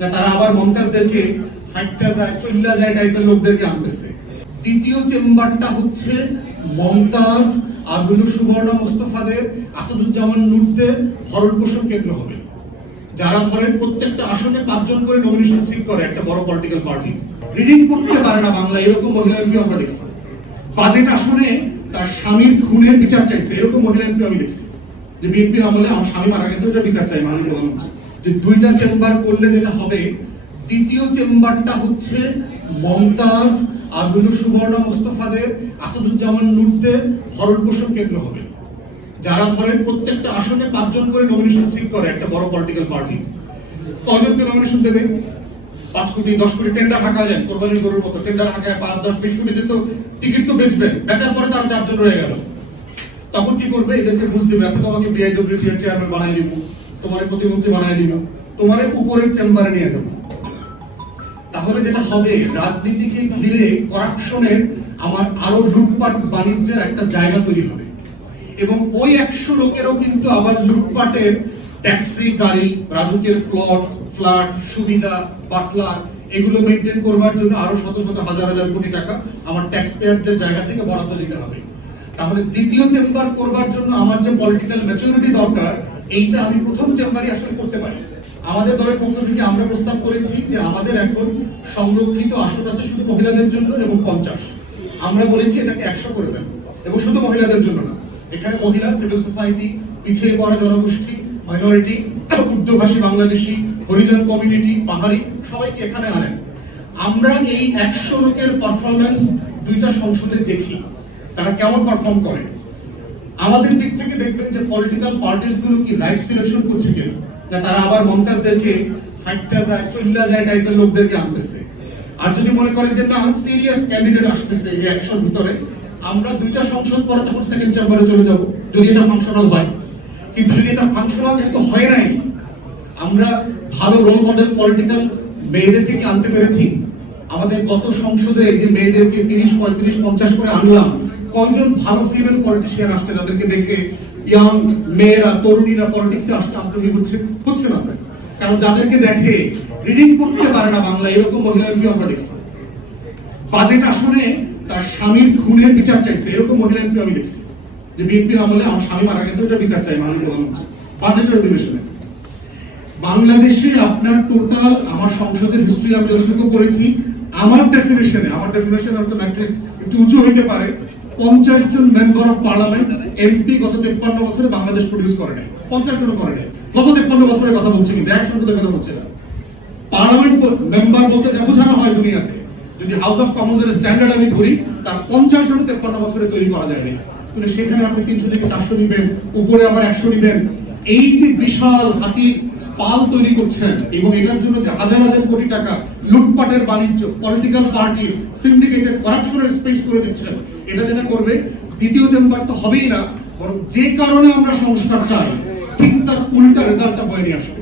তারা আবার মমতাজদেরকে ফাইটটা যায় চল্লা যায় টাইপের লোকদেরকে আনতেছে। দ্বিতীয় চেম্বারটা হচ্ছে মমতাজ আর সুবর্ণা মোস্তফাদের, আসাদুজ্জামান নূরদের ভরণ পোষণ কেন্দ্র হবে, যারা ধরেন প্রত্যেকটা আসনে 5 জন করে নমিনেশন সিট করে একটা বড় পলিটিক্যাল পার্টি। রিডিং করতে পারে না বাংলা, এরকম মহিলা এমপি আমরা দেখছি। বাজেট আসনে তার স্বামীর খুনের বিচার চাইছে, এরকম মহিলা এমপি আমি দেখছি, যে বিএনপির আমলে আমার স্বামী মারা গেছে ওটা বিচার চাই মাননীয় প্রধানমন্ত্রী। যে দুইটা চেম্বার করলে যেটা হবে, দ্বিতীয় চেম্বারটা হচ্ছে মমতাজ আর সুবর্ণা মোস্তফাদের, আসাদুজ্জামান নূরদের ভরণ পোষণ কেন্দ্র হবে, যারা ধরেন প্রত্যেকটা আসনে 5 জন করে নমিনেশন সিট করে একটা বড় পলিটিক্যাল পার্টি। কজনকে নমিনেশন দেবে? 5 কোটি 10 কোটি টেন্ডার হাঁকা যায়, কোরবানির গরুর মতো টেন্ডার হাঁকায় 5 10 20 কোটি যেত, টিকিট তো বেচবে, বেচার পরে তার 4 জন রয়ে গেল। তখন কি করবে? এদেরকে বুঝ দেবে, আচ্ছা তোমাকে বিআইডব্লিউটি এর চেয়ারম্যান বানাই দিব, তোমার প্রতিমন্ত্রী বানাই দিব, তোমার উপরের চেম্বারে নিয়ে যাবো। তাহলে যেটা হবে, রাজনীতিকে ঘিরে করাপশনের আমার আরো লুটপাট বাণিজ্যের একটা জায়গা তৈরি হবে, এবং ওই 100 লোকেরও কিন্তু আবার লুটপাটের ট্যাক্স ফ্রি গাড়ি, রাজুকের প্লট, ফ্ল্যাট, সুবিধা, বাটলার এগুলো মেইনটেইন করবার জন্য আরো শত শত হাজার হাজার কোটি টাকা আমার ট্যাক্স পেয়ারদের জায়গা থেকে বরাদ্দ দিতে হবে। তাহলে দ্বিতীয় চেম্বার করবার জন্য আমার যে পলিটিক্যাল ম্যাচুরিটি দরকার, এইটা আমি প্রথম চেম্বারই আসলে করতে পারি। আমাদের দলের পক্ষ থেকে আমরা প্রস্তাব করেছি যে আমাদের এখন সংরক্ষিত আসন আছে শুধু মহিলাদের জন্য এবং 50। আমরা বলেছি এটাকে 100 করে দেন, এবং শুধু মহিলাদের জন্য না, এখানে মহিলা, সিভিল সোসাইটি, পিছিয়ে পড়া জনগোষ্ঠী, মাইনরিটি, উর্দুভাষী বাংলাদেশি, হরিজন কমিউনিটি, পাহাড়ি সবাইকে এখানে আনেন। আমরা এই 100 লোকের পারফরম্যান্স দুইটা সংসদে দেখি, তারা কেমন পারফর্ম করে। আমাদের দিক থেকে দেখবেন যে পলিটিক্যাল পার্টিস গুলো কি রাইট সিলেকশন করছে কিনা, না তারা আবার মমতাজদেরকে ফাইটটা যায় চল্লা যায় টাইপের লোকদেরকে আনতেছে। আর যদি মনে করে যে না সিরিয়াস ক্যান্ডিডেট আসতেছে এই 100 ভিতরে, আমরা দুইটা সংসদ পরে তখন সেকেন্ড চেম্বারে চলে যাব, যদি এটা ফাংশনাল হয়। কিন্তু যদি এটা ফাংশনাল যেহেতু হয় নাই, আমরা ভালো রোল মডেল পলিটিক্যাল মেয়েদেরকে কি আনতে পেরেছি? আমাদের গত সংসদে যে মেয়েদেরকে 30 35 50 করে আনলাম, কয়জন ভালো ফিমেল পলিটিশিয়ান আসছে যাদেরকে দেখে ইয়াং মেয়েরা, তরুণীরা পলিটিক্সে আসতে আগ্রহী হচ্ছে না? কারণ যাদেরকে দেখে রিডিং করতে পারে না বাংলা, এরকম মহিলা এমপি আমরা দেখছি। বাজেট আসনে তার স্বামীর খুনের বিচার চাইছে, এরকম মহিলা এমপি আমি দেখছি, যে বিএনপির আমলে আমার স্বামী মারা গেছে ওটা বিচার চাই মাননীয় প্রধানমন্ত্রী। বাজেটের অধিবেশনে বাংলাদেশে আপনার টোটাল আমার সংসদের হিস্ট্রি আমি যতটুকু করেছি, আমার ডেফিনেশনে হয়তো ম্যাট্রিক্স একটু উঁচু হইতে পারে, 50 জন মেম্বার অফ পার্লামেন্ট এমপি গত 53 বছরে বাংলাদেশ প্রডিউস করে নাই, 50 জনও করে নাই। গত 53 বছরের কথা বলছি, কিন্তু 1 সংসদের কথা বলছে না। পার্লামেন্ট মেম্বার বলতে যা বোঝানো হয় দুনিয়াতে, যদি হাউস অফ কমন্সের স্ট্যান্ডার্ড আমি ধরি, তার 50 জন 53 বছরে তৈরি করা যায়নি। কিন্তু সেখানে আপনি 300 থেকে 400 নিবেন, উপরে আবার 100 নিবেন। এই যে বিশাল হাতির পাল তৈরি করছেন, এবং এটার জন্য যে হাজার হাজার কোটি টাকা লুটপাটের বাণিজ্য, পলিটিক্যাল পার্টি, সিন্ডিকেটেড করাপশনের স্পেস করে দিচ্ছেন, এটা যেটা করবে, দ্বিতীয় চেম্বার তো হবেই না, বরং যে কারণে আমরা সংস্কার চাই ঠিক তার উল্টা রেজাল্টটা বয়ে নিয়ে আসবে।